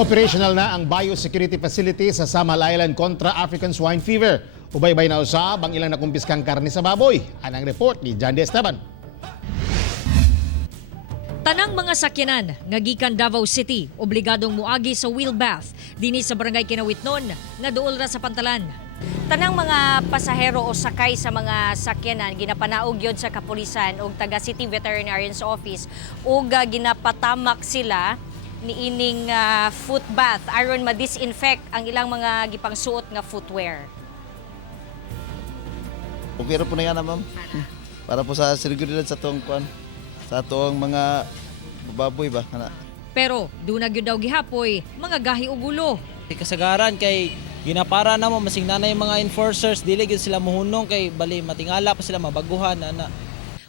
Operational na ang biosecurity facility sa Samal Island kontra African swine fever. Ubay-bay na usab ang ilang nakumpiskang karne sa baboy. Anang report ni John D. Esteban. Tanang mga sakyanan nga gikan Davao City obligadong muagi sa wheel bath dinhi sa barangay Kinawitnon nga duol ra sa Pantalan. Tanang mga pasahero o sakay sa mga sakyanan ginapanaog yun sa kapulisan ug taga City Veterinarian's Office ug ginapatamak sila niining foot bath aron ma-disinfect ang ilang mga gipangsuot nga footwear. Okay ra po na yan, ma'am. Para po sa seguridad sa tuong kuan, sa tuong mga baboy ba kana. Pero dunag yun daw gihapoy mga gahi ug ulo. Kasagaran kay ginapara na mo masing nanay mga enforcers dili gyud sila mohunong kay bali matingala pa sila mabaguhan ana.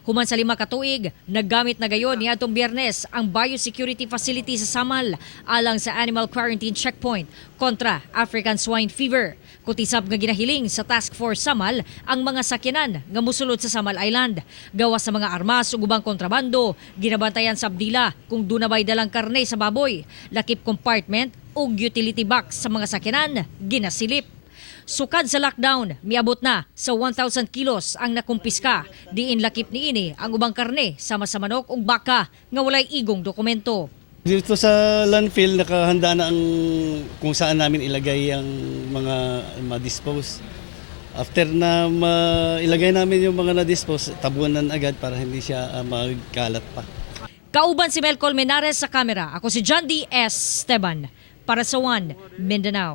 Human sa 5 ka tuig, naggamit na gayon niadtong Biyernes ang biosecurity facility sa Samal alang sa animal quarantine checkpoint kontra African swine fever. Kutisab nga ginahiling sa Task Force Samal ang mga sakyanan nga musulod sa Samal Island. Gawas sa mga armas ug ubang kontrabando, ginabantayan sa abdila kung dunabay dalang karne sa baboy, lakip compartment ug utility box sa mga sakyanan ginasilip. Sukad sa lockdown, miabot na sa 1,000 kilos ang nakumpiska. Diin lakip niini ang ubang karne sama sa manok ug baka nga walay igong dokumento. Dito sa landfill, nakahanda na ang kung saan namin ilagay ang mga ma-dispose. After na ilagay namin yung mga na-dispose, tabunan agad para hindi siya magkalat pa. Kauban si Mel Colmenares sa kamera. Ako si John D. Esteban para sa One Mindanao.